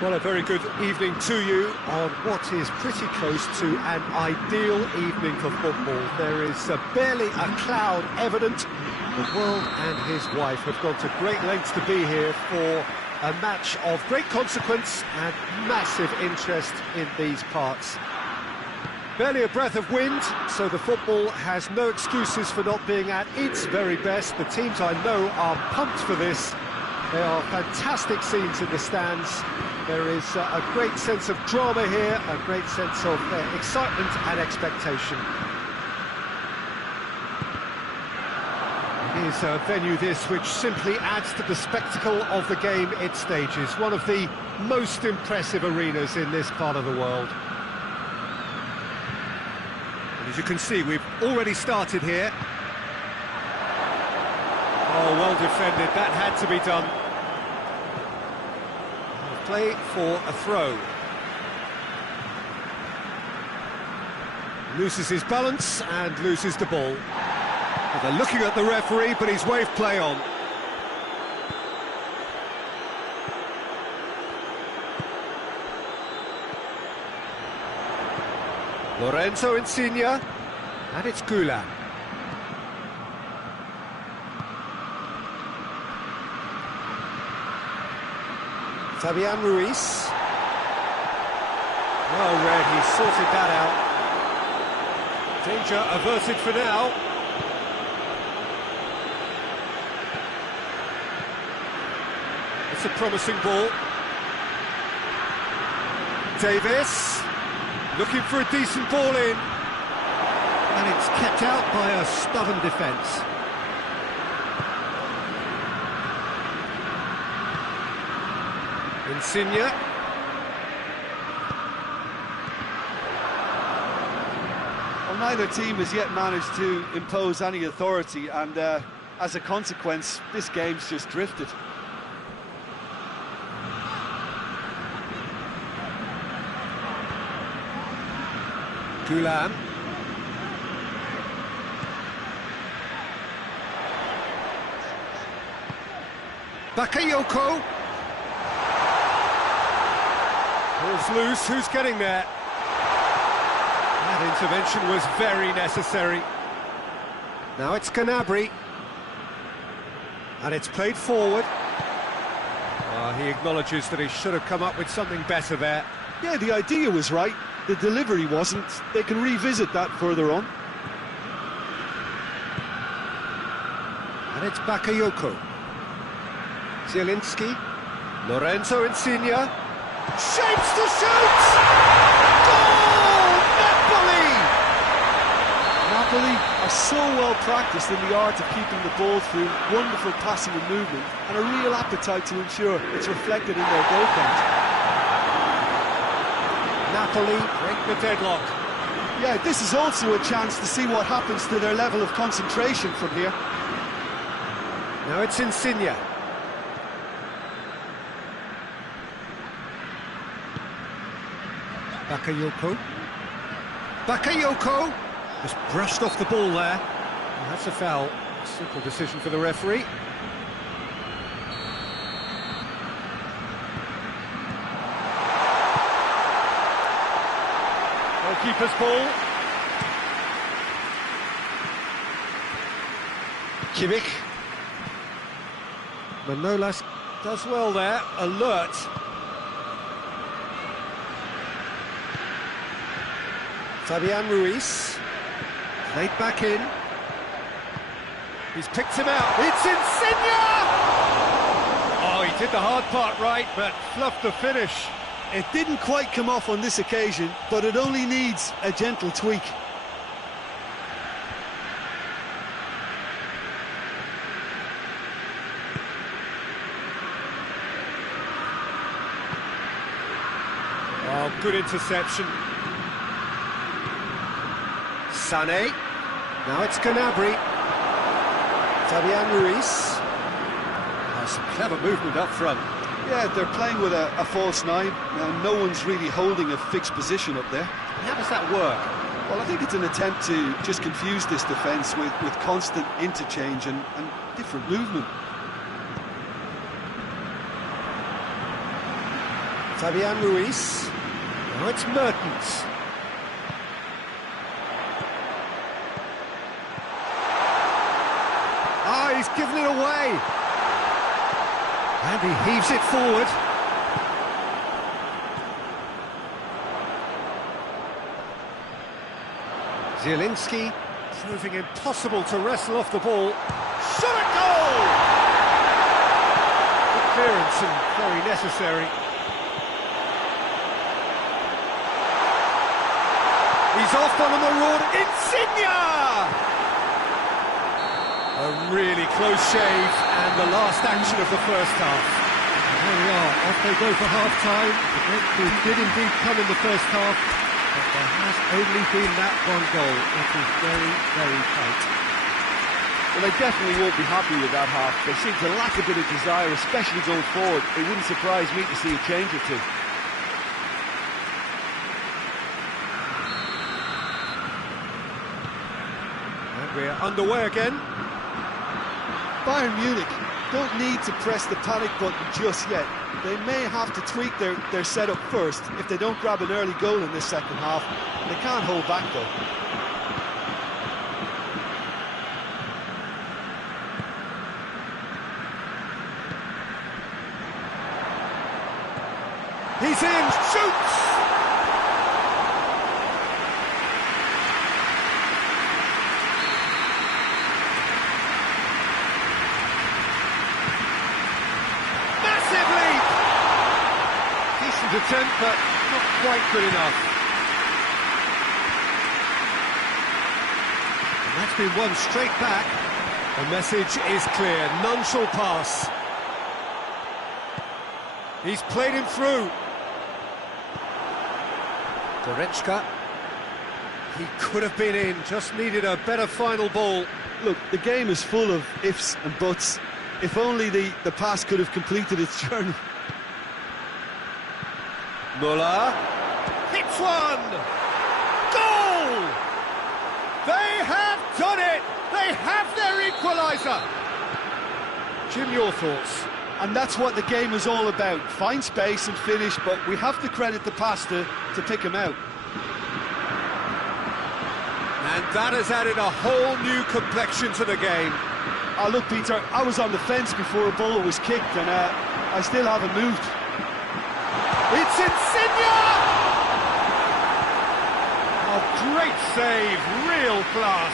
Well, a very good evening to you on what is pretty close to an ideal evening for football. There is barely a cloud evident. The world and his wife have gone to great lengths to be here for a match of great consequence and massive interest in these parts. Barely a breath of wind, so the football has no excuses for not being at its very best. The teams I know are pumped for this. There are fantastic scenes in the stands. There is a great sense of drama here, a great sense of excitement and expectation. It is a venue this which simply adds to the spectacle of the game it stages. One of the most impressive arenas in this part of the world. And as you can see, we've already started here. Oh, well defended, that had to be done. Play for a throw. Loses his balance and loses the ball. Well, they're looking at the referee, but he's waved play on. Lorenzo Insigne, and it's Güler. Fabian Ruiz. Well read, he sorted that out. Danger averted for now. It's a promising ball. Davis, looking for a decent ball in. And it's kept out by a stubborn defence. Insigne. Well, neither team has yet managed to impose any authority, and as a consequence, this game's just drifted. Güler. Bakayoko. Ball's loose, who's getting there? That intervention was very necessary. Now it's Gnabry. And it's played forward. He acknowledges that he should have come up with something better there. Yeah, the idea was right, the delivery wasn't. They can revisit that further on. And it's Bakayoko. Zielinski. Lorenzo Insigne. Shapes to shoot! Goal! Napoli! Napoli are so well practiced in the art of keeping the ball through, wonderful passing and movement, and a real appetite to ensure it's reflected in their goal count. Napoli break the deadlock. Yeah, this is also a chance to see what happens to their level of concentration from here. Now it's Insigne. Bakayoko. Bakayoko just brushed off the ball there. And that's a foul. Simple decision for the referee. Goalkeeper's ball. Kimmich. Manolas does well there. Alert. Fabian Ruiz, played back in. He's picked him out. It's Insigne! Oh, he did the hard part right, but fluffed the finish. It didn't quite come off on this occasion, but it only needs a gentle tweak. Oh, good interception. Sané. Now it's Gnabry. Fabian Ruiz. Oh, some clever movement up front. Yeah, they're playing with a false nine. No one's really holding a fixed position up there. How does that work? Well, I think it's an attempt to just confuse this defence with constant interchange and different movement. Fabian Ruiz. Now it's Mertens. Ah, he's given it away. And he heaves it forward. Zielinski, proving impossible to wrestle off the ball. Shot at goal! Good clearance and very necessary. He's off on a maraud. Insigne! A really close shave and the last action of the first half. And there we are, off they go for half-time. The breakthrough did indeed come in the first half, but there has only been that one goal. It is very, very tight. Well, they definitely won't be happy with that half. They seem to lack a bit of desire, especially going forward. It wouldn't surprise me to see a change or two. And we're underway again. Bayern Munich don't need to press the panic button just yet. They may have to tweak their setup first if they don't grab an early goal in this second half. They can't hold back though. He's in, shoots! Attempt, but not quite good enough. And that's been won straight back. The message is clear, none shall pass. He's played him through. Goretzka. He could have been in, just needed a better final ball. Look, the game is full of ifs and buts. If only the pass could have completed its journey. Müller hits one! Goal! They have done it! They have their equaliser! Jim, your thoughts? And that's what the game is all about. Find space and finish, but we have to credit the pass to pick him out. And that has added a whole new complexion to the game. Oh, look, Peter, I was on the fence before a ball was kicked, and I still haven't moved. It's Insigne! A great save, real class.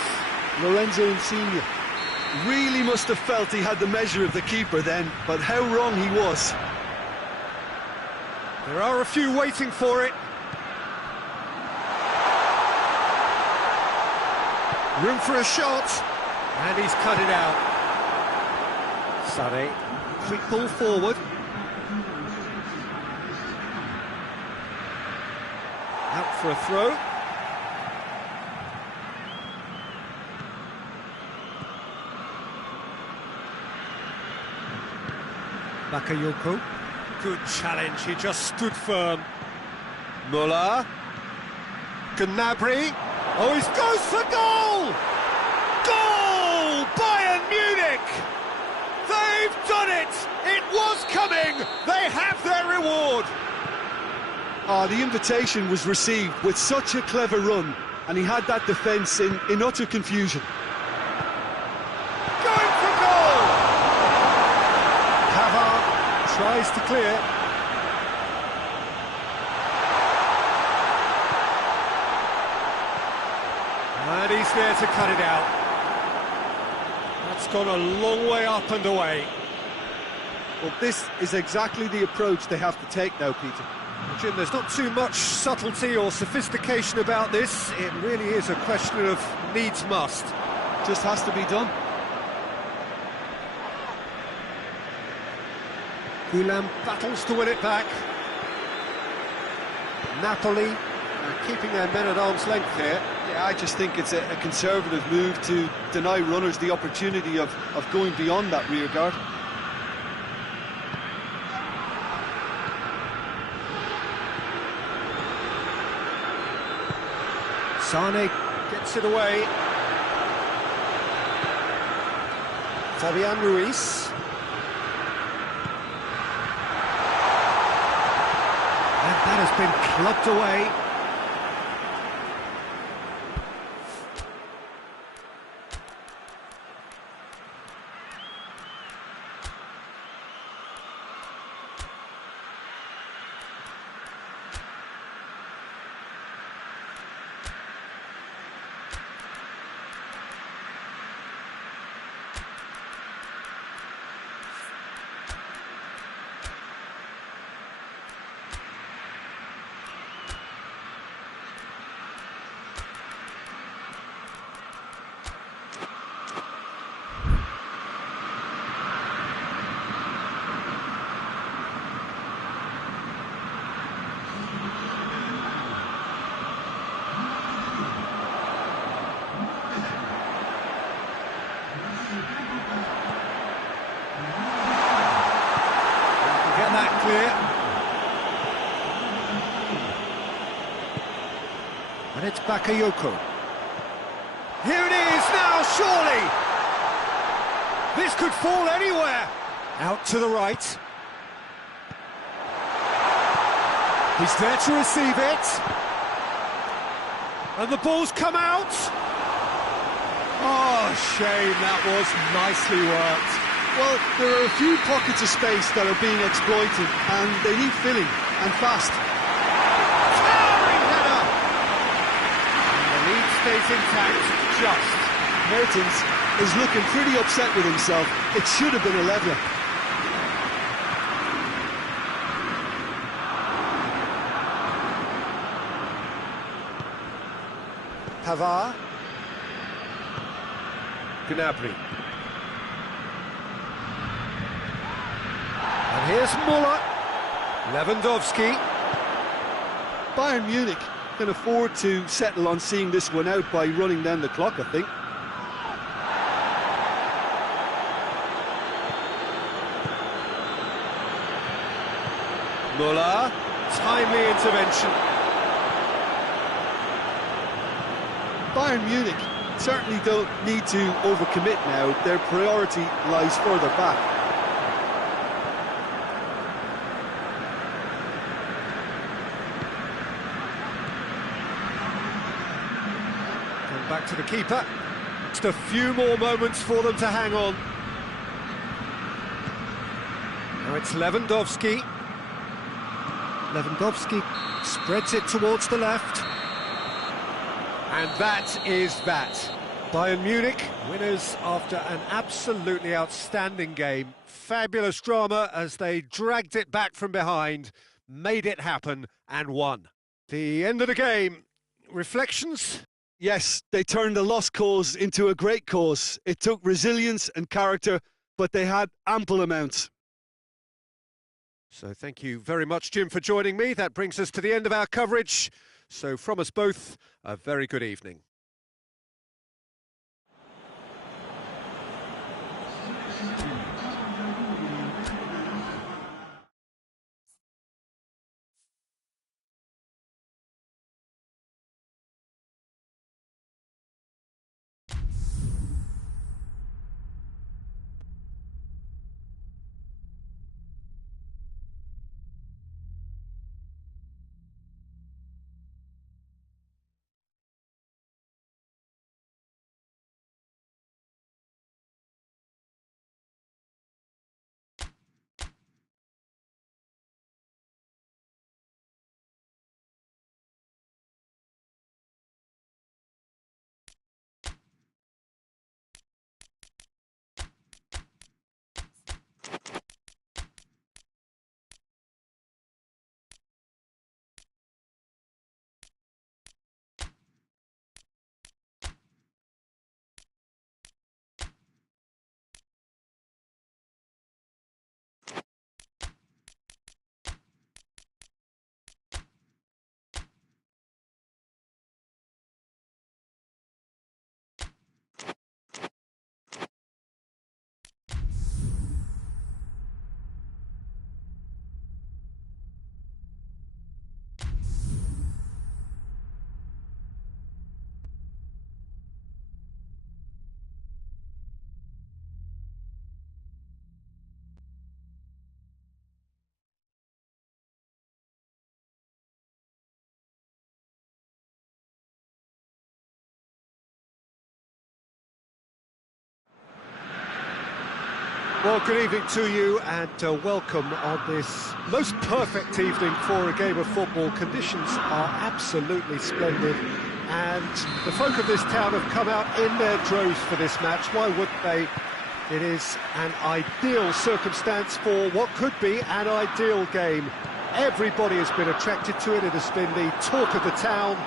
Lorenzo Insigne really must have felt he had the measure of the keeper then, but how wrong he was. There are a few waiting for it. Room for a shot, and he's cut it out. Sané, quick ball forward. Out for a throw. Bakayoko. Good challenge, he just stood firm. Müller. Gnabry. Oh, he goes for goal! Goal! Bayern Munich! They've done it! It was coming! They have their reward! The invitation was received with such a clever run, and he had that defence in utter confusion. Going for goal! Pavard tries to clear. And he's there to cut it out. That's gone a long way up and away. Well, this is exactly the approach they have to take now, Peter. Jim, there's not too much subtlety or sophistication about this. It really is a question of needs must. Just has to be done. Gulam battles to win it back. Napoli keeping their men at arm's length here. Yeah, I just think it's a conservative move to deny runners the opportunity of going beyond that rear guard. Sané gets it away. Fabian Ruiz. has been clubbed away. Get that clear. And it's Bakayoko. Here it is now, surely! This could fall anywhere. Out to the right. He's there to receive it. And the ball's come out. Oh, shame, that was nicely worked. Well, there are a few pockets of space that are being exploited, and they need filling, and fast. Towering header! And the lead stays intact, just. Mertens is looking pretty upset with himself. It should have been a leveller. Pavard. Gnabry. And here's Muller. Lewandowski. Bayern Munich can afford to settle on seeing this one out by running down the clock, I think. Muller. Timely intervention. Bayern Munich certainly don't need to overcommit now. Their priority lies further back. And back to the keeper. Just a few more moments for them to hang on. Now it's Lewandowski. Lewandowski spreads it towards the left. And that is that. Bayern Munich, winners after an absolutely outstanding game. Fabulous drama as they dragged it back from behind, made it happen and won. The end of the game. Reflections? Yes, they turned a lost cause into a great cause. It took resilience and character, but they had ample amounts. So thank you very much, Jim, for joining me. That brings us to the end of our coverage. So from us both, a very good evening. Well, good evening to you and welcome on this most perfect evening for a game of football. Conditions are absolutely splendid and the folk of this town have come out in their droves for this match. Why wouldn't they? It is an ideal circumstance for what could be an ideal game. Everybody has been attracted to it. It has been the talk of the town.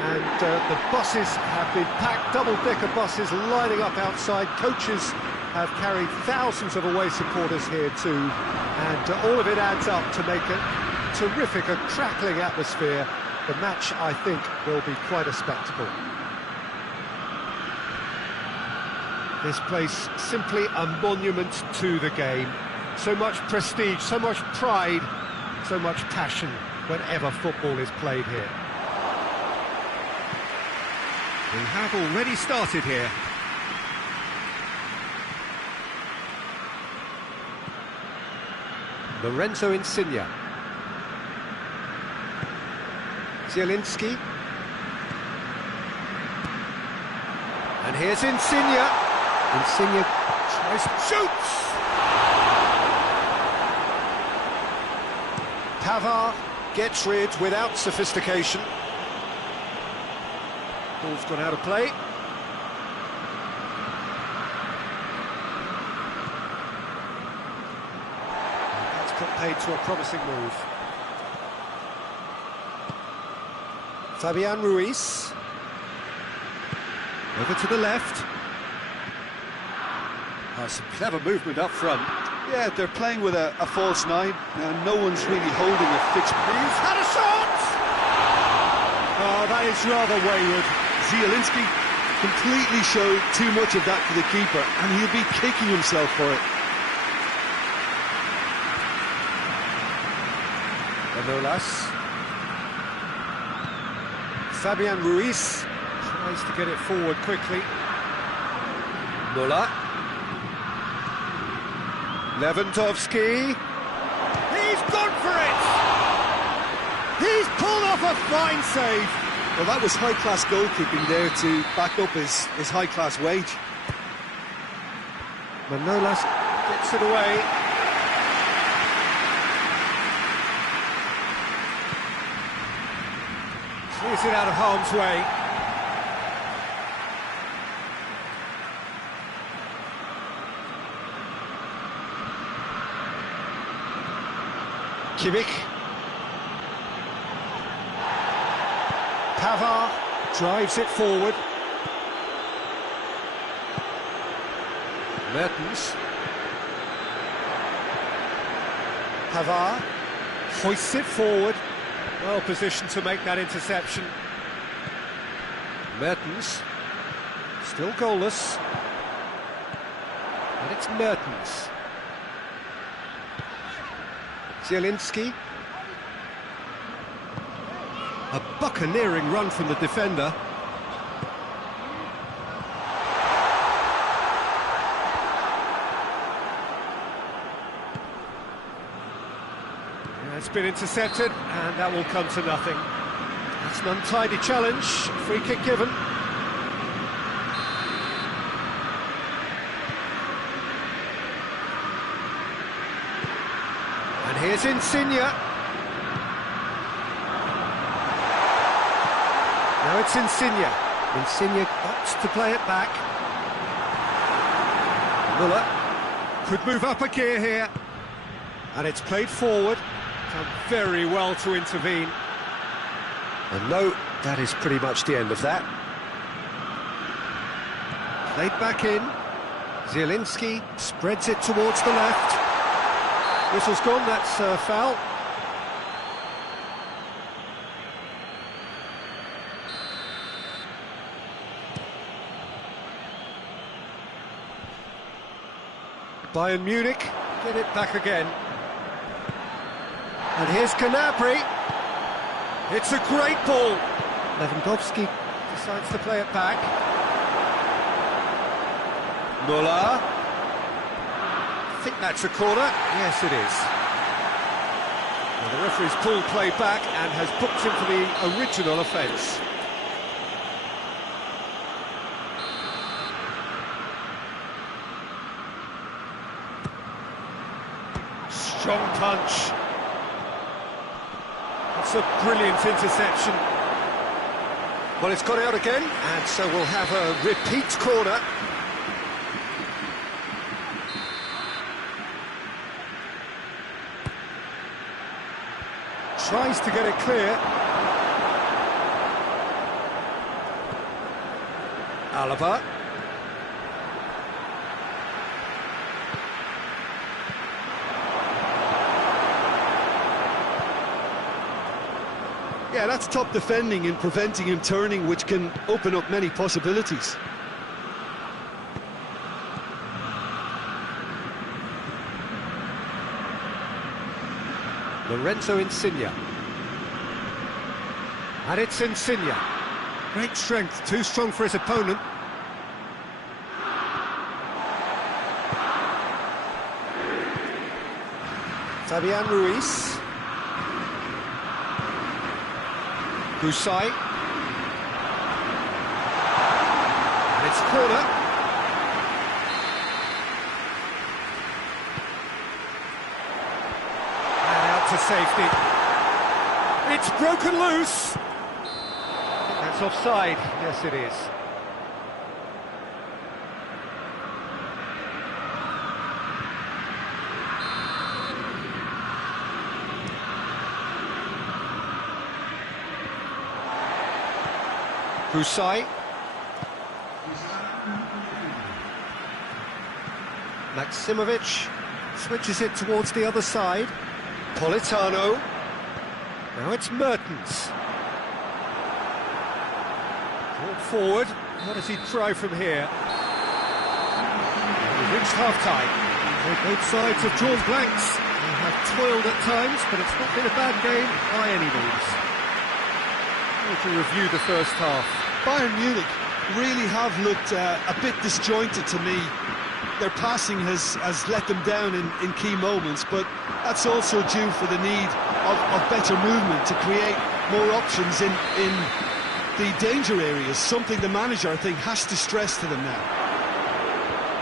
And the buses have been packed, double-decker buses lining up outside. Coaches have carried thousands of away supporters here too, and all of it adds up to make a terrific, a crackling atmosphere. The match, I think, will be quite a spectacle. This place simply a monument to the game. So much prestige, so much pride, so much passion whenever football is played here. We have already started here. Lorenzo Insigne. Zielinski. And here's Insigne. Insigne tries and shoots. Pavard gets rid without sophistication. Ball's gone out of play. That's put paid to a promising move. Fabian Ruiz. Over to the left. Oh, some clever movement up front. Yeah, they're playing with a false nine, and no one's really holding a fixed... He's had a shot! Oh, that is rather wayward. Zielinski completely showed too much of that to the keeper, and he'll be kicking himself for it. Manolas. Fabian Ruiz tries to get it forward quickly. Muller. Lewandowski. He's gone for it! He's pulled off a fine save. Well, that was high-class goalkeeping there to back up his high-class wage. Manolas gets it away. Clears it out of harm's way. Kimmich. Pavard drives it forward. Mertens. Pavard hoists it forward. Well positioned to make that interception. Mertens. Still goalless. And it's Mertens. Zielinski. A buccaneering run from the defender. It's been intercepted, and that will come to nothing. That's an untidy challenge. Free kick given. And here's Insigne. Now it's Insigne. Insigne opts to play it back. Muller could move up a gear here. And it's played forward. Done very well to intervene. And no, that is pretty much the end of that. Played back in. Zielinski spreads it towards the left. Whistle's gone, that's a foul. Bayern Munich get it back again. And here's Gnabry. It's a great ball. Lewandowski decides to play it back. Muller. I think that's a corner. Yes, it is. Well, the referee's pulled play back and has booked him for the original offence. Strong punch. That's a brilliant interception. Well, it's got out again, and so we'll have a repeat corner. Tries to get it clear. Alaba. Yeah, that's top defending and preventing him turning, which can open up many possibilities. Lorenzo Insigne. And it's Insigne. Great strength, too strong for his opponent. Fabian Ruiz. Gusai. And it's corner. To safety. It's broken loose. That's offside. Yes, it is. Gusai. Maximovic switches it towards the other side. Politano. Now it's Mertens. Brought forward. What does he try from here? We've reached half-time. Both sides have drawn blanks. They have toiled at times, but it's not been a bad game by any means. To review the first half. Bayern Munich really have looked a bit disjointed to me. Their passing has let them down in key moments, but that's also due for the need of better movement to create more options in the danger areas, something the manager, I think, has to stress to them now.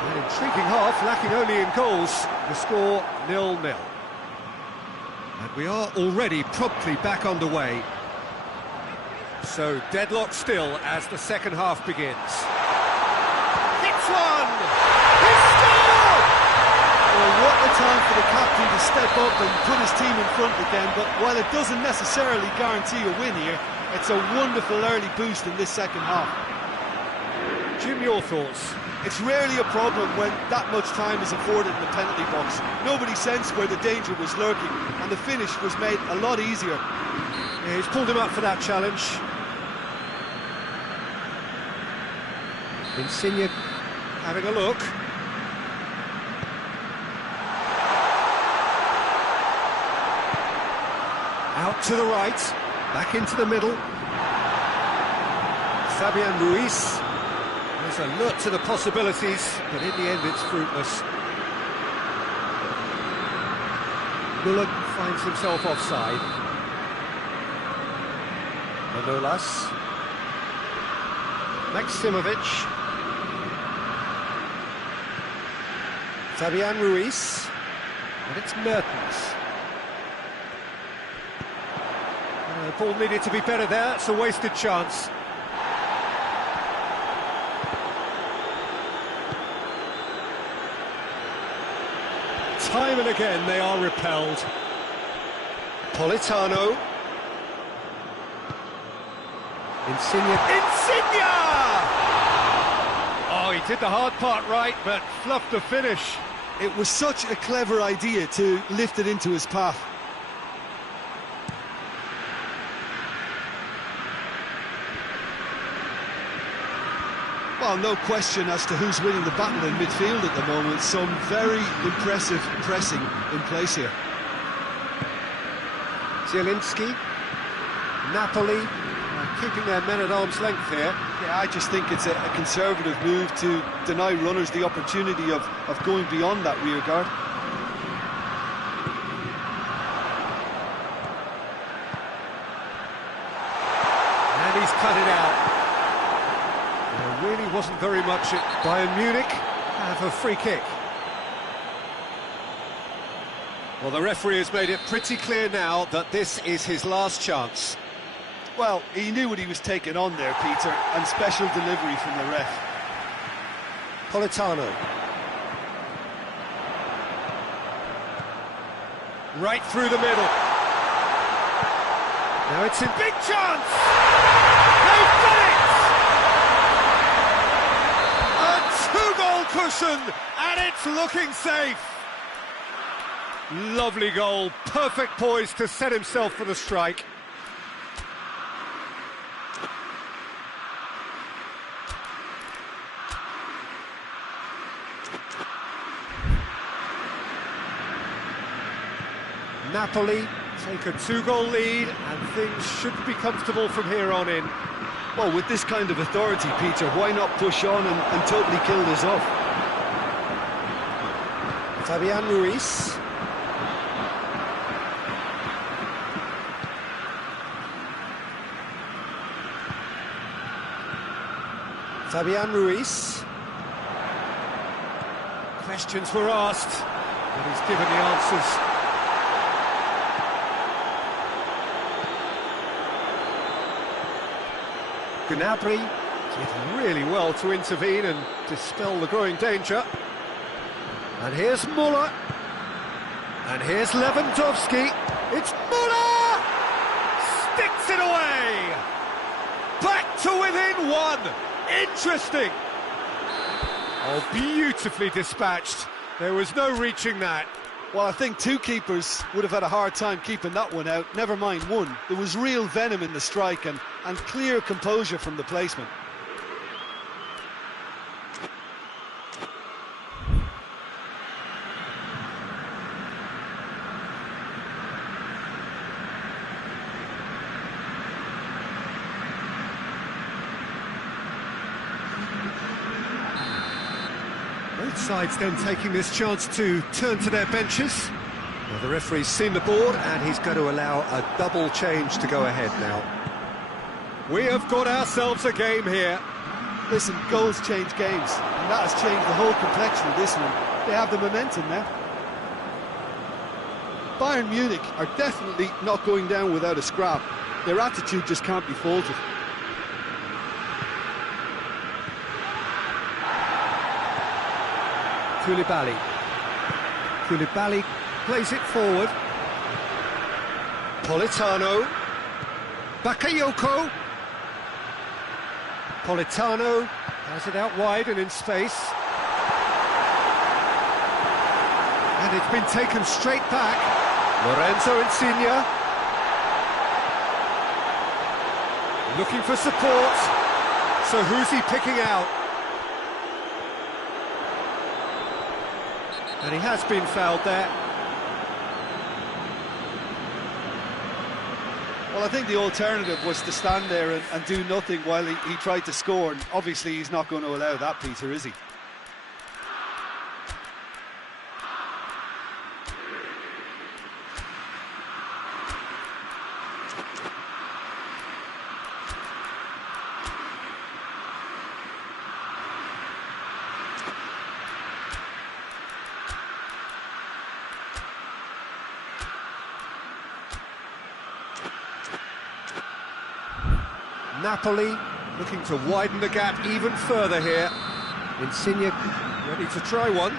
An intriguing half, lacking only in goals. The score 0-0. And we are already promptly back underway. So deadlock still as the second half begins. Hits one! He scored! Well, what a time for the captain to step up and put his team in front again, but while it doesn't necessarily guarantee a win here, it's a wonderful early boost in this second half. Jim, your thoughts? It's rarely a problem when that much time is afforded in the penalty box. Nobody sensed where the danger was lurking, and the finish was made a lot easier. Yeah, he's pulled him up for that challenge. Insigne having a look. Out to the right, back into the middle. Fabian Ruiz is alert to the possibilities, but in the end it's fruitless. Müller finds himself offside. Manolas. Maximovic. Fabian Ruiz. And it's Mertens. The ball needed to be better there, it's a wasted chance. Time and again they are repelled. Politano. Insigne. Oh, he did the hard part right, but fluffed the finish. It was such a clever idea to lift it into his path. Well, no question as to who's winning the battle in midfield at the moment. Some very impressive pressing in place here. Zielinski, Napoli, keeping their men at arm's length here. Yeah, I just think it's a conservative move to deny runners the opportunity of going beyond that rear guard. And he's cut it out. There really wasn't very much at Bayern Munich. Have a free kick. Well, the referee has made it pretty clear now that this is his last chance. Well, he knew what he was taking on there, Peter, and special delivery from the ref. Politano. Right through the middle. Now it's in big chance! They've done it! A two-goal cushion, and it's looking safe. Lovely goal, perfect poise to set himself for the strike. Napoli take a two-goal lead, and things should be comfortable from here on in. Well, with this kind of authority, Peter, why not push on and totally kill this off? Fabian Ruiz. Fabian Ruiz. Questions were asked, but he's given the answers. Gnabry did really well to intervene and dispel the growing danger. And here's Muller. And here's Lewandowski. It's Muller! Sticks it away! Back to within one! Interesting! Oh, beautifully dispatched. There was no reaching that. Well, I think two keepers would have had a hard time keeping that one out, never mind one. There was real venom in the strike and clear composure from the placement. Both sides then taking this chance to turn to their benches. Well, the referee's seen the board and he's going to allow a double change to go ahead now. We have got ourselves a game here. Listen, goals change games, and that has changed the whole complexion of this one. They have the momentum now. Bayern Munich are definitely not going down without a scrap. Their attitude just can't be faulted. Koulibaly. Koulibaly plays it forward. Politano. Bakayoko. Politano has it out wide and in space. And it's been taken straight back. Lorenzo Insigne. Looking for support. So who's he picking out? And he has been fouled there. Well, I think the alternative was to stand there and do nothing while he tried to score, and obviously he's not going to allow that, Peter, is he? Napoli looking to widen the gap even further here. Insigne ready to try one.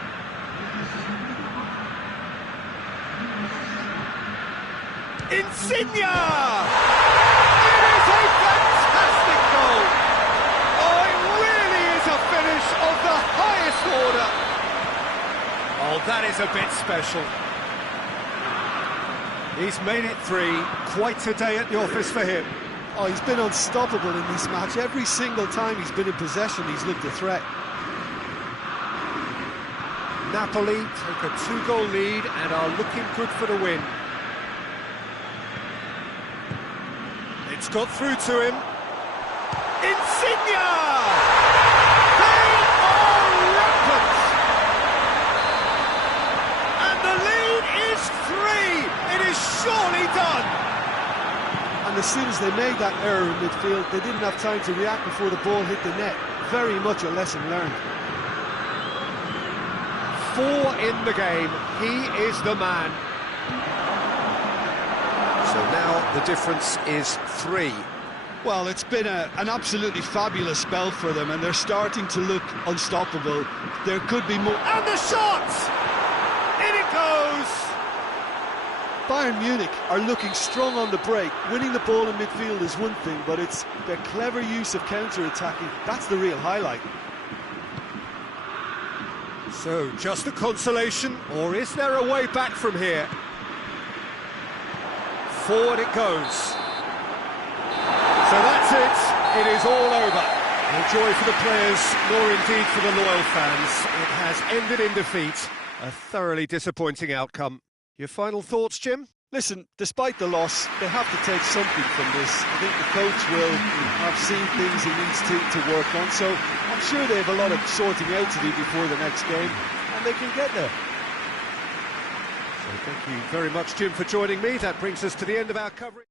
Insigne! It is a fantastic goal! Oh, it really is a finish of the highest order! Oh, that is a bit special. He's made it three. Quite a day at the office for him. Oh, he's been unstoppable in this match. Every single time he's been in possession, he's looked a threat. Napoli take a two-goal lead and are looking good for the win. It's got through to him. Insigne! They are rampant! And the lead is 3! It is surely done! And as soon as they made that error in midfield, they didn't have time to react before the ball hit the net. Very much a lesson learned. 4 in the game. He is the man. So now the difference is 3. Well, it's been an absolutely fabulous spell for them, and they're starting to look unstoppable. There could be more. And the shot! In it goes! Bayern Munich are looking strong on the break. Winning the ball in midfield is one thing, but it's their clever use of counter-attacking. That's the real highlight. So, just a consolation, or is there a way back from here? Forward it goes. So that's it. It is all over. No joy for the players, nor indeed for the loyal fans. It has ended in defeat. A thoroughly disappointing outcome. Your final thoughts, Jim? Listen, despite the loss, they have to take something from this. I think the coach will have seen things he needs to work on, so I'm sure they have a lot of sorting out to do before the next game, and they can get there. So thank you very much, Jim, for joining me. That brings us to the end of our coverage.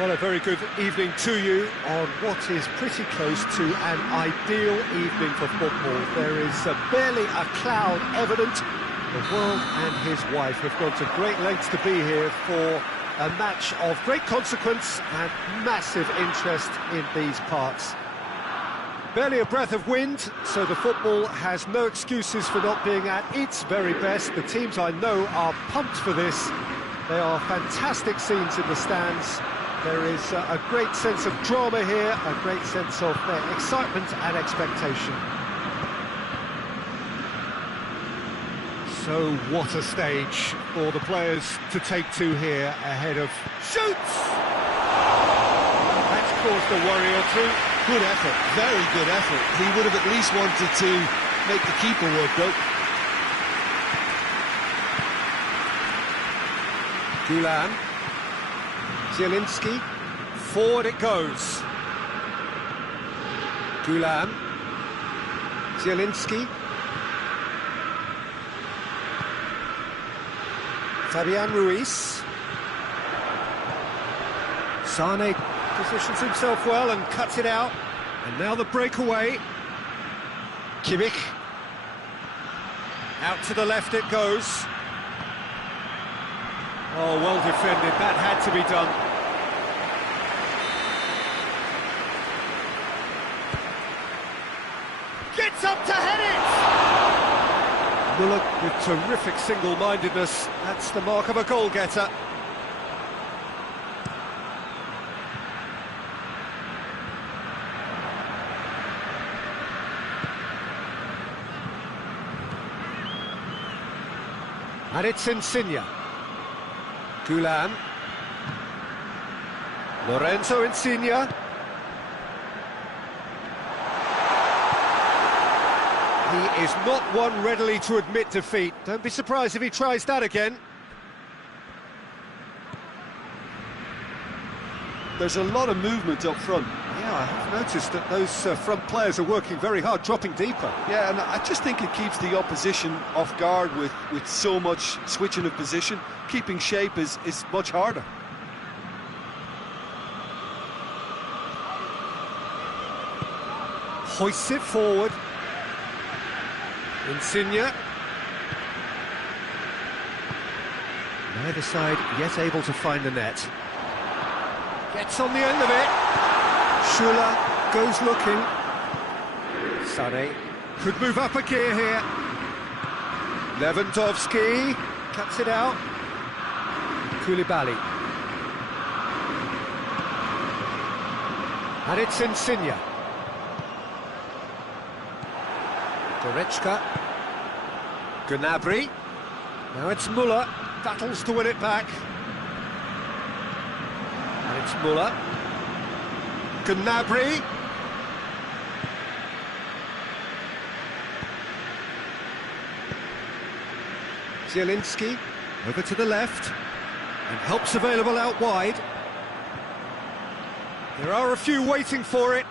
Well, a very good evening to you on what is pretty close to an ideal evening for football. There is barely a cloud evident. The world and his wife have gone to great lengths to be here for a match of great consequence and massive interest in these parts. Barely a breath of wind, so the football has no excuses for not being at its very best. The teams I know are pumped for this. They are fantastic scenes in the stands. There is a great sense of drama here, a great sense of excitement and expectation. So what a stage for the players to take to here ahead of... Shoots! That's caused a worry or two. Good effort, very good effort. He would have at least wanted to make the keeper work, though. Gulan. Zielinski, forward it goes. Gulan, Zielinski. Fabian Ruiz. Sane positions himself well and cuts it out. And now the breakaway. Kimmich. Out to the left it goes. Oh, well defended, that had to be done. Gets up to head it! Müller with terrific single-mindedness, that's the mark of a goal-getter. And it's Insigne. Gulan. Lorenzo Insigne. He is not one readily to admit defeat. Don't be surprised if he tries that again. There's a lot of movement up front. Yeah, I have noticed that those front players are working very hard, dropping deeper. Yeah, and I just think it keeps the opposition off guard with so much switching of position. Keeping shape is much harder. Hoists it forward. Insigne. Neither side yet able to find the net. Gets on the end of it. Schüller goes looking. Sané could move up a gear here. Lewandowski cuts it out. Koulibaly. And it's Insigne. Goretzka. Gnabry. Now it's Müller. Battles to win it back. And it's Müller. Gnabry. Zielinski over to the left. And help's available out wide. There are a few waiting for it.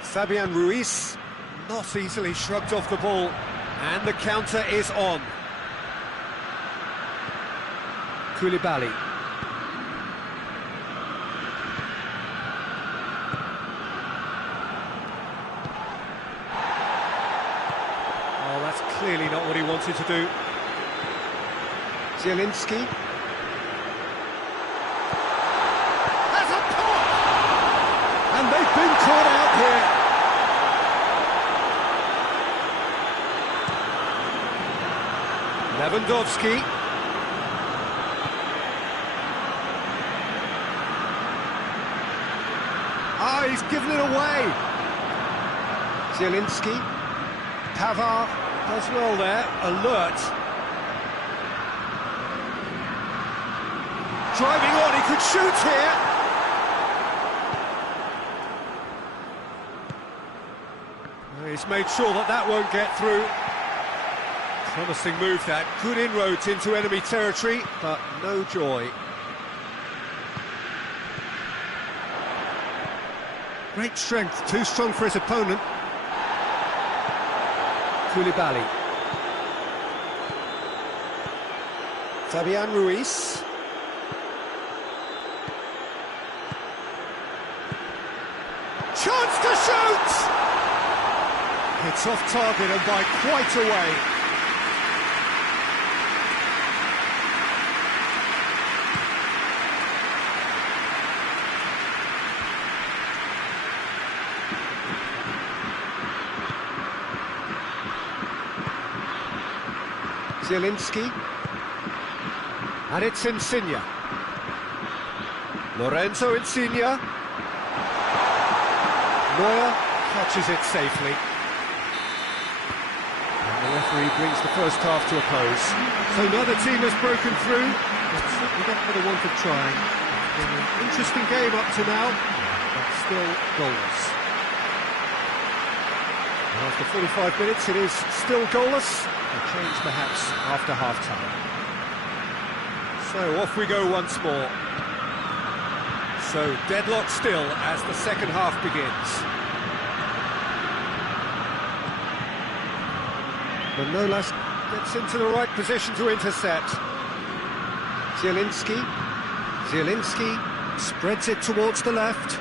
Fabian Ruiz, not easily shrugged off the ball, and the counter is on. Koulibaly. Oh, that's clearly not what he wanted to do. Zielinski. Has a pop! And they've been caught out here. Lewandowski. Ah, he's given it away. Zielinski. Pavard does well there, alert. Driving on, he could shoot here. He's made sure that that won't get through. Promising move that, good inroads into enemy territory, but no joy. Great strength, too strong for his opponent. Koulibaly. Fabian Ruiz. Chance to shoot! It's off target and by quite a way. Zielinski. And it's Insigne. Lorenzo Insigne. Neuer catches it safely. And the referee brings the first half to a close. So neither team has broken through, but certainly not for the want of trying. It's been an interesting game up to now, but still goalless. And after 45 minutes it is still goalless. A change perhaps after half-time. So off we go once more. So deadlock still as the second half begins. Manolas gets into the right position to intercept. Zielinski. Zielinski spreads it towards the left.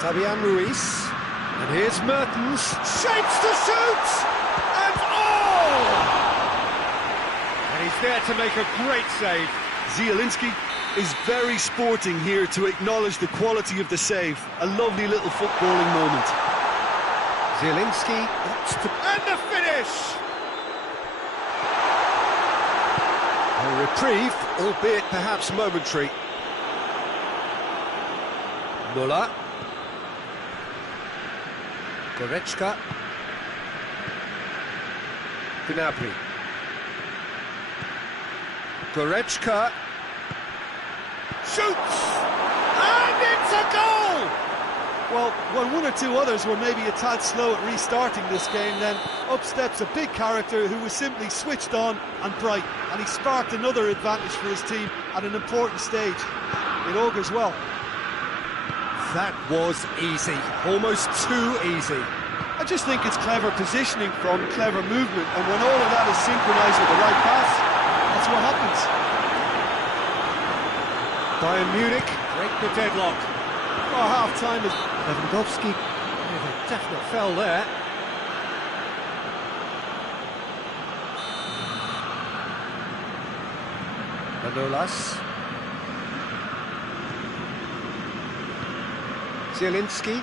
Fabian Ruiz. And here's Mertens, shapes to shoot! And oh! And he's there to make a great save. Zielinski is very sporting here to acknowledge the quality of the save. A lovely little footballing moment. Zielinski, and the finish! A reprieve, albeit perhaps momentary. Müller. Goretzka. Gnabry. Goretzka. Shoots! And it's a goal! Well, when one or two others were maybe a tad slow at restarting this game, then up steps a big character who was simply switched on and bright, and he sparked another advantage for his team at an important stage. It augurs well. That was easy, almost too easy. I just think it's clever positioning from clever movement, and when all of that is synchronised with the right pass, that's what happens. Bayern Munich break the deadlock. Oh, half-time is... Lewandowski with a definite foul there. Manolas. Zielinski.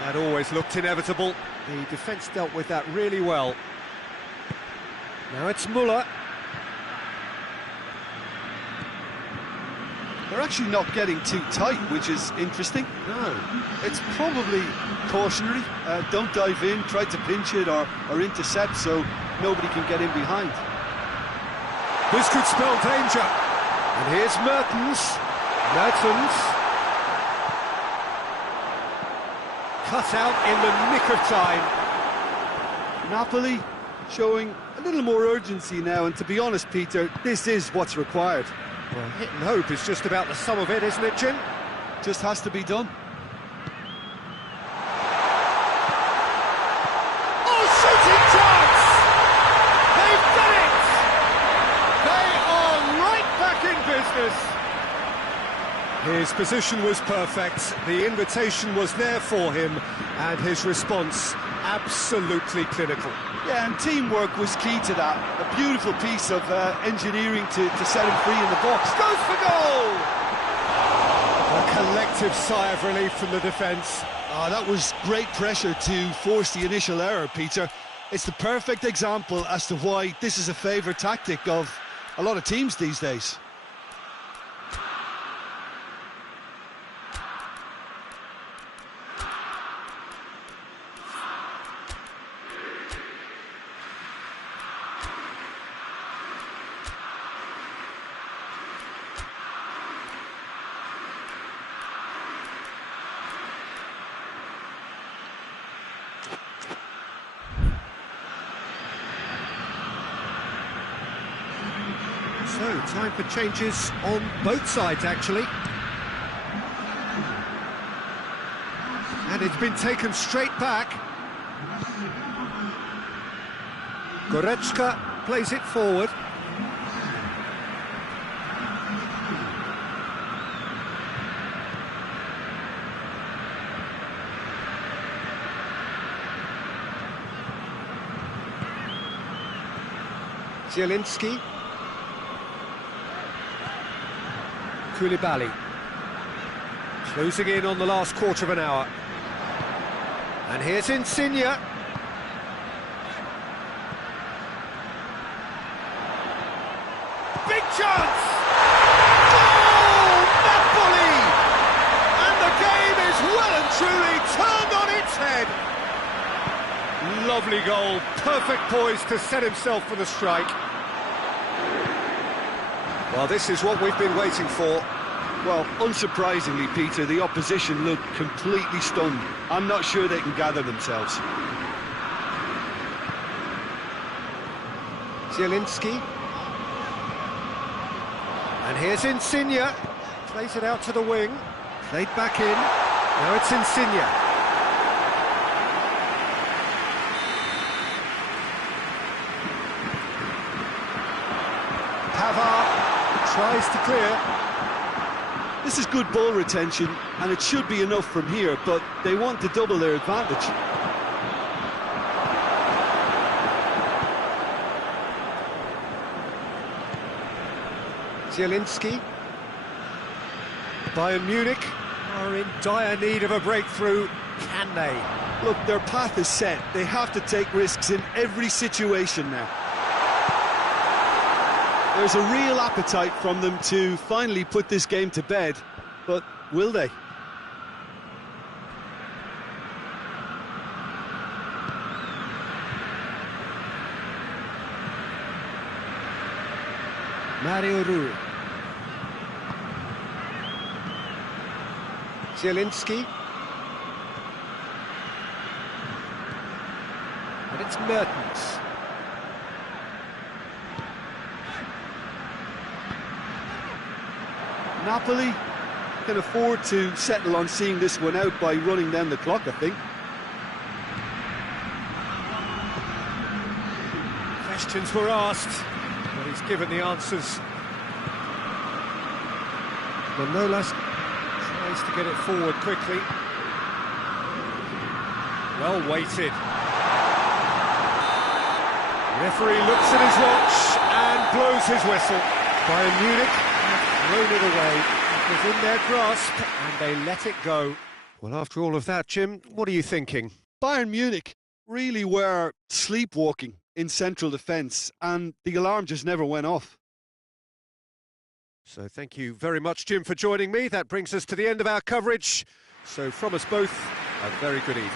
That always looked inevitable. The defence dealt with that really well. Now it's Muller. They're actually not getting too tight, which is interesting. No. It's probably cautionary. Don't dive in, try to pinch it or intercept so nobody can get in behind. This could spell danger. And here's Mertens. Mertens. Cut out in the nick of time. Napoli showing a little more urgency now, and to be honest, Peter, this is what's required. Well, hit and hope is just about the sum of it, isn't it, Jim? Just has to be done. Oh, shooting chance! They've done it! They are right back in business. His position was perfect, the invitation was there for him, and his response absolutely clinical. Yeah, and teamwork was key to that. A beautiful piece of engineering to set him free in the box. Goes for goal! A collective sigh of relief from the defence. Oh, that was great pressure to force the initial error, Peter. It's the perfect example as to why this is a favourite tactic of a lot of teams these days. So, time for changes on both sides, actually. And it's been taken straight back. Goretzka plays it forward. Zielinski. Koulibaly. Closing in on the last quarter of an hour. And here's Insigne. Big chance! Goal! Napoli! And the game is well and truly turned on its head. Lovely goal, perfect poise to set himself for the strike. Well, this is what we've been waiting for. Well, unsurprisingly, Peter, the opposition look completely stunned. I'm not sure they can gather themselves. Zielinski. And here's Insigne. Plays it out to the wing. Played back in. Now it's Insigne. Pavard tries to clear. This is good ball retention, and it should be enough from here, but they want to double their advantage. Zielinski. Bayern Munich are in dire need of a breakthrough. Can they? Look, their path is set. They have to take risks in every situation now. There's a real appetite from them to finally put this game to bed, but will they? Mario Rui. Zielinski. And it's Mertens. Napoli can afford to settle on seeing this one out by running down the clock, I think. Questions were asked, but he's given the answers. Manolas tries to get it forward quickly. Well weighted. Referee looks at his watch and blows his whistle. Bayern Munich have thrown it away. It was in their grasp and they let it go. Well, after all of that, Jim, what are you thinking? Bayern Munich really were sleepwalking in central defence, and the alarm just never went off. So thank you very much, Jim, for joining me. That brings us to the end of our coverage. So from us both, a very good evening.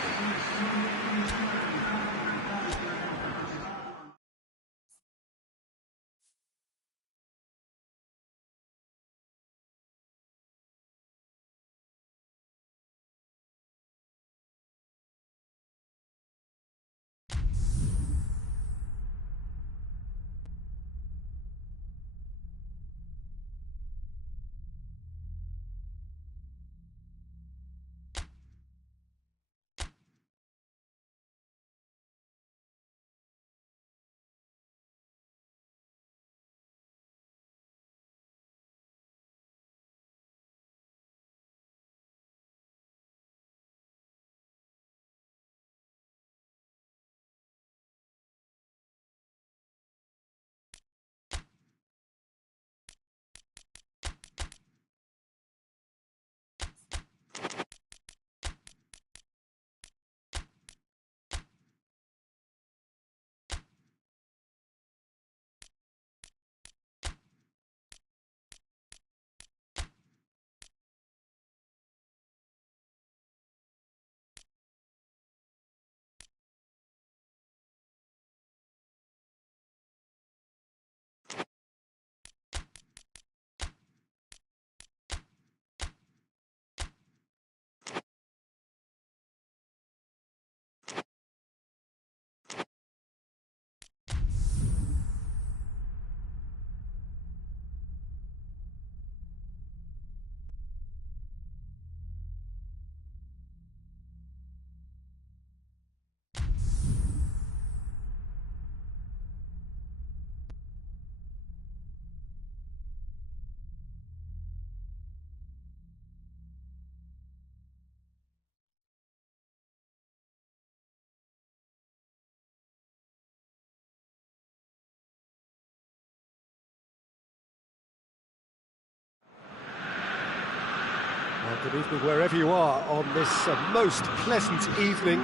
Well, good evening wherever you are on this most pleasant evening.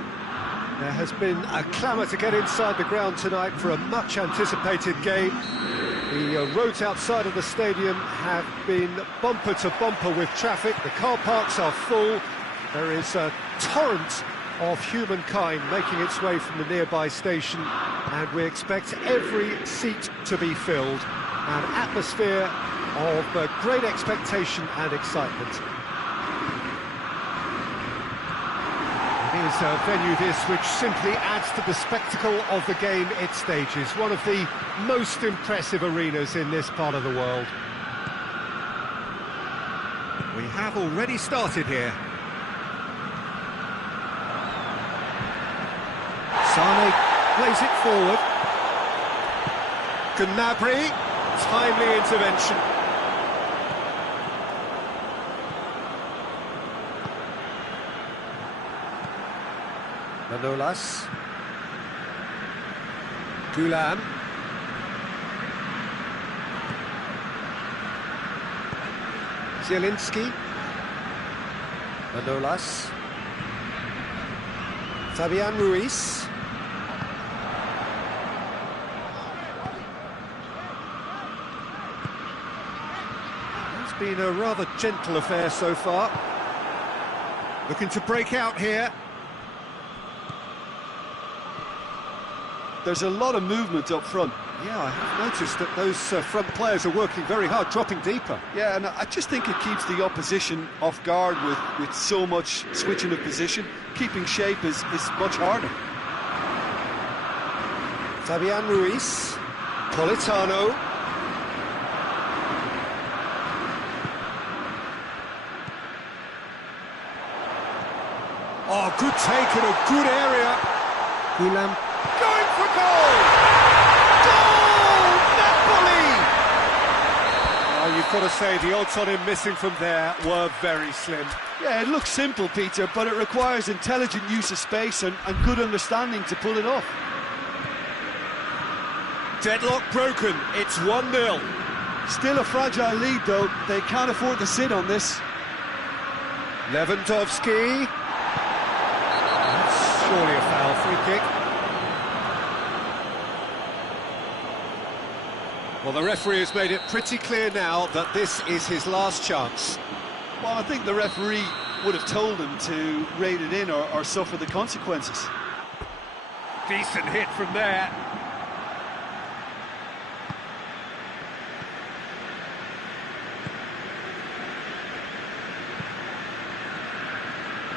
There has been a clamour to get inside the ground tonight for a much anticipated game. The roads outside of the stadium have been bumper to bumper with traffic. The car parks are full. There is a torrent of humankind making its way from the nearby station, and we expect every seat to be filled. An atmosphere of great expectation and excitement. It is a venue this which simply adds to the spectacle of the game it stages. One of the most impressive arenas in this part of the world. We have already started here. Sane plays it forward. Gnabry, timely intervention. Manolas. Gulam. Zielinski. Manolas. Fabian Ruiz. It's been a rather gentle affair so far. Looking to break out here. There's a lot of movement up front. Yeah, I have noticed that those front players are working very hard, dropping deeper. Yeah, and I just think it keeps the opposition off guard with so much switching of position. Keeping shape is much harder. Fabian Ruiz, Politano. Oh, good take in a good area. Gulam going for goal! Goal! Napoli! Oh, you've got to say, the odds on him missing from there were very slim. Yeah, it looks simple, Peter, but it requires intelligent use of space and good understanding to pull it off. Deadlock broken, it's 1-0. Still a fragile lead, though. They can't afford to sit on this. Lewandowski. That's surely a foul, free kick. Well, the referee has made it pretty clear now that this is his last chance. Well, I think the referee would have told him to rate it in or suffer the consequences. Decent hit from there.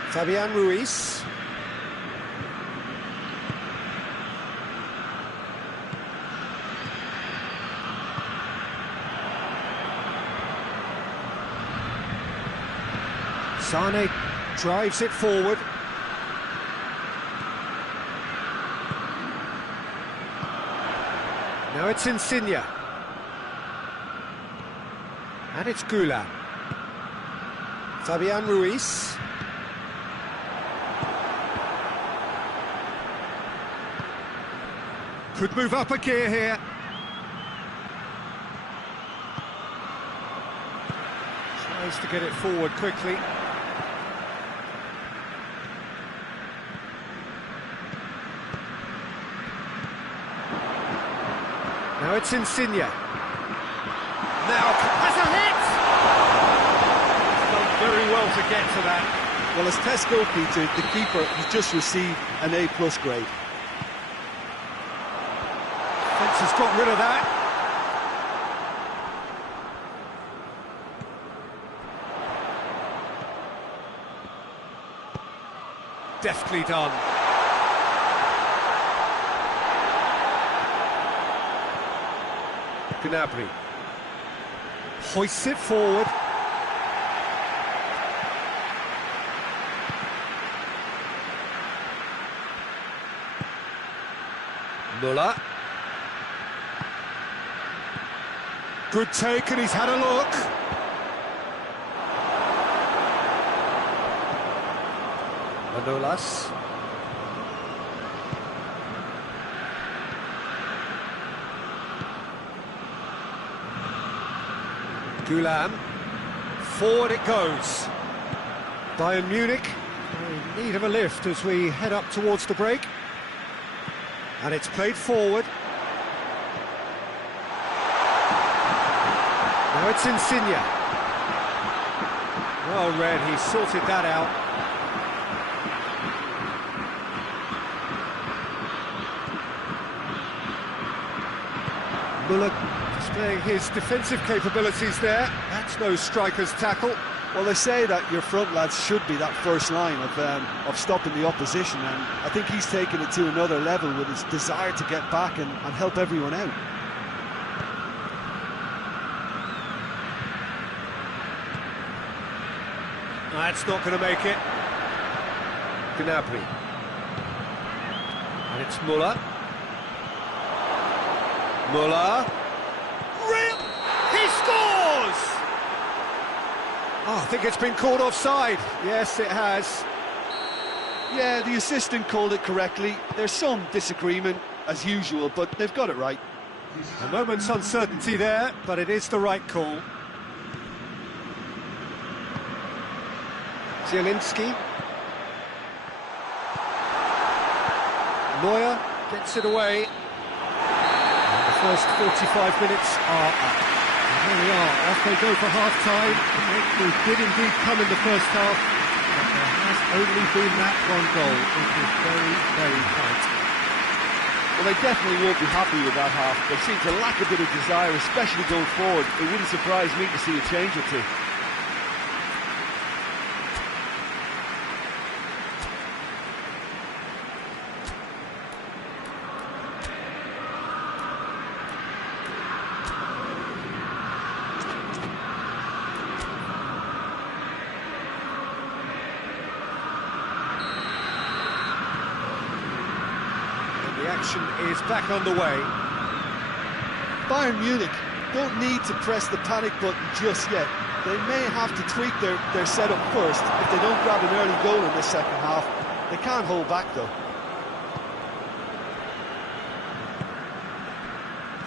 Fabian Ruiz. Sane drives it forward. Now it's Insigne. And it's Gulam. Fabian Ruiz. Could move up a gear here. Tries to get it forward quickly. Now it's Insigne. Now has a hit! He's done very well to get to that. Well, as Tesco, Peter, the keeper has just received an A+ grade. Fence has got rid of that. Deftly done. Gnabry hoists it forward. Muller. Good take, and he's had a look. Manolas. Gulam. Forward it goes. Bayern Munich in need of a lift as we head up towards the break. And it's played forward. Now it's Insigne. Well read, he sorted that out. Muller displaying his defensive capabilities there. That's no striker's tackle. Well, they say that your front lads should be that first line of stopping the opposition, and I think he's taken it to another level with his desire to get back and help everyone out. That's not going to make it. Gnabry. And it's Muller. Muller. He scores! Oh, I think it's been called offside. Yes, it has. Yeah, the assistant called it correctly. There's some disagreement, as usual, but they've got it right. A moment's uncertainty there, but it is the right call. Zielinski. Neuer gets it away. And the first 45 minutes are up. And here we are, off they go for half-time. It did indeed come in the first half, but there has only been that one goal. It was very, very tight. Well, they definitely won't be happy with that half. They seem to lack a bit of desire, especially going forward. It wouldn't surprise me to see a change or two. The action is back on the way. Bayern Munich don't need to press the panic button just yet. They may have to tweak their setup first if they don't grab an early goal in this second half. They can't hold back though.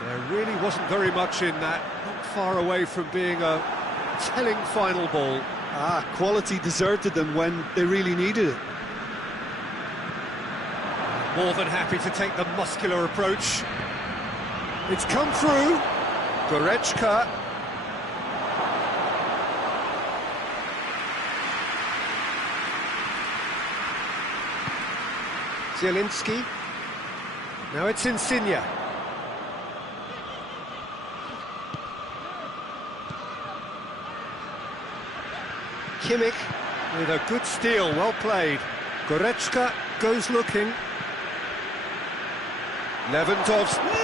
There really wasn't very much in that, not far away from being a telling final ball. Quality deserted them when they really needed it. More than happy to take the muscular approach. It's come through. Goretzka. Zielinski. Now it's Insigne. Kimmich with a good steal, well played. Goretzka goes looking.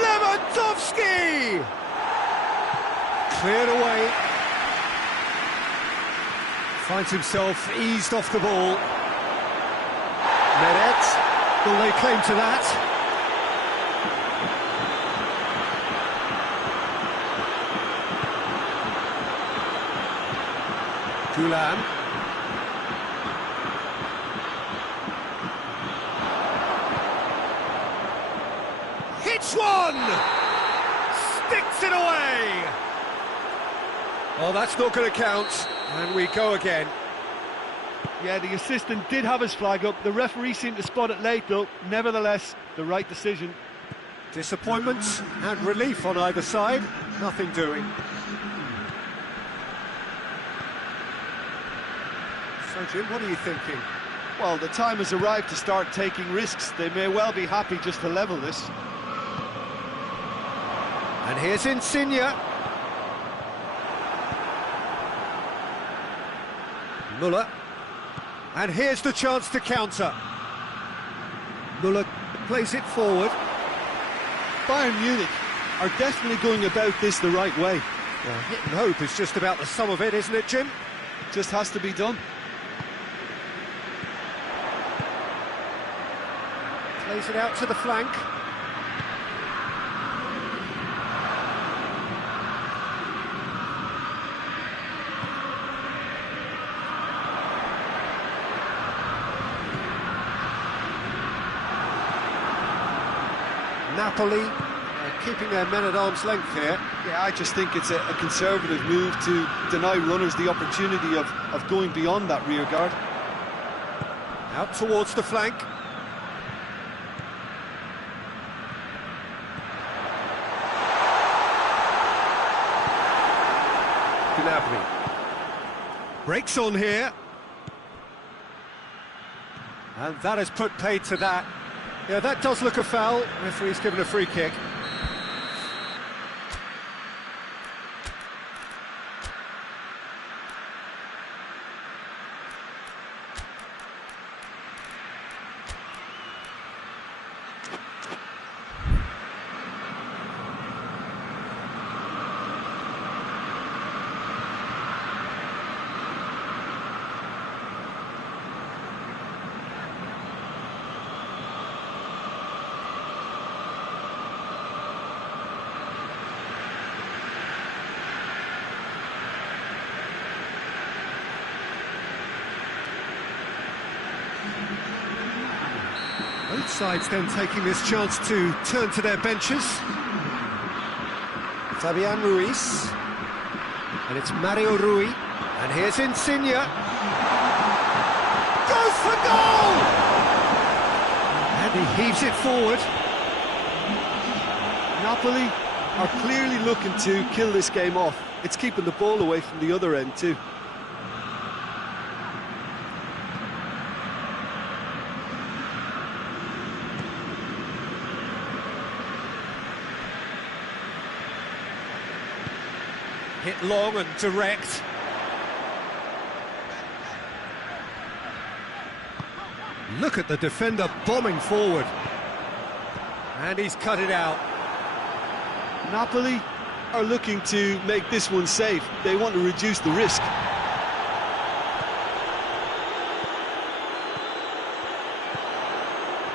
Lewandowski! Cleared away. Finds himself eased off the ball. Meret, will they claim to that? Gulam. Hits one! Sticks it away! Well, that's not going to count, and we go again. Yeah, the assistant did have his flag up. The referee seemed to spot it late, though. Nevertheless, the right decision. Disappointment and relief on either side. Nothing doing. So, Jim, what are you thinking? Well, the time has arrived to start taking risks. They may well be happy just to level this. And here's Insigne. Müller. And here's the chance to counter. Müller plays it forward. Bayern Munich are definitely going about this the right way. Well, hit and hope is just about the sum of it, isn't it, Jim? Just has to be done. Plays it out to the flank. Napoli keeping their men at arm's length here. Yeah, I just think it's a conservative move to deny runners the opportunity of going beyond that rear guard. Out towards the flank. Gnabry. Breaks on here. And that has put paid to that. Yeah, that does look a foul. Referee's given a free kick. Both sides then taking this chance to turn to their benches. Fabian Ruiz. And it's Mario Rui. And here's Insigne. Goes for goal! And he heaves it forward. Napoli are clearly looking to kill this game off. It's keeping the ball away from the other end too. Hit long and direct. Look at the defender bombing forward. And he's cut it out. Napoli are looking to make this one safe. They want to reduce the risk.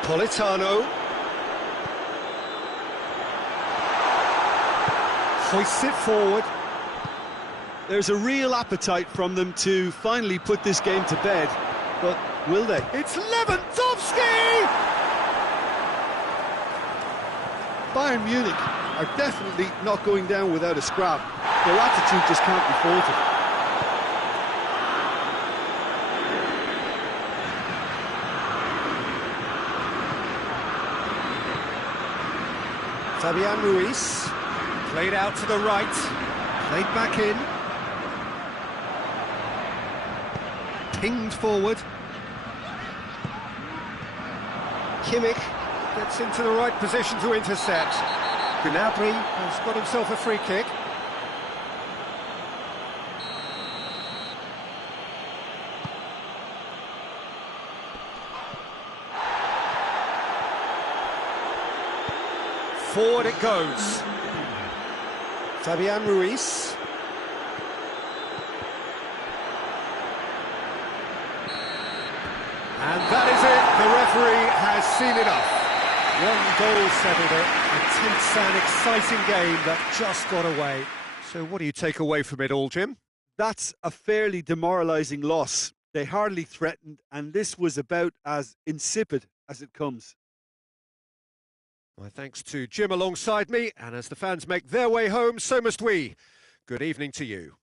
Politano. Hoists it forward. There's a real appetite from them to finally put this game to bed, but will they? It's Lewandowski! Bayern Munich are definitely not going down without a scrap. Their attitude just can't be faulted. Fabian Ruiz, played out to the right, played back in. Pinged forward. Kimmich gets into the right position to intercept. Gnabry has got himself a free kick. Forward it goes. Fabian Ruiz. And that is it. The referee has seen it up. One goal settled it. A tense and exciting game that just got away. So what do you take away from it all, Jim? That's a fairly demoralising loss. They hardly threatened, and this was about as insipid as it comes. My thanks to Jim alongside me, and as the fans make their way home, so must we. Good evening to you.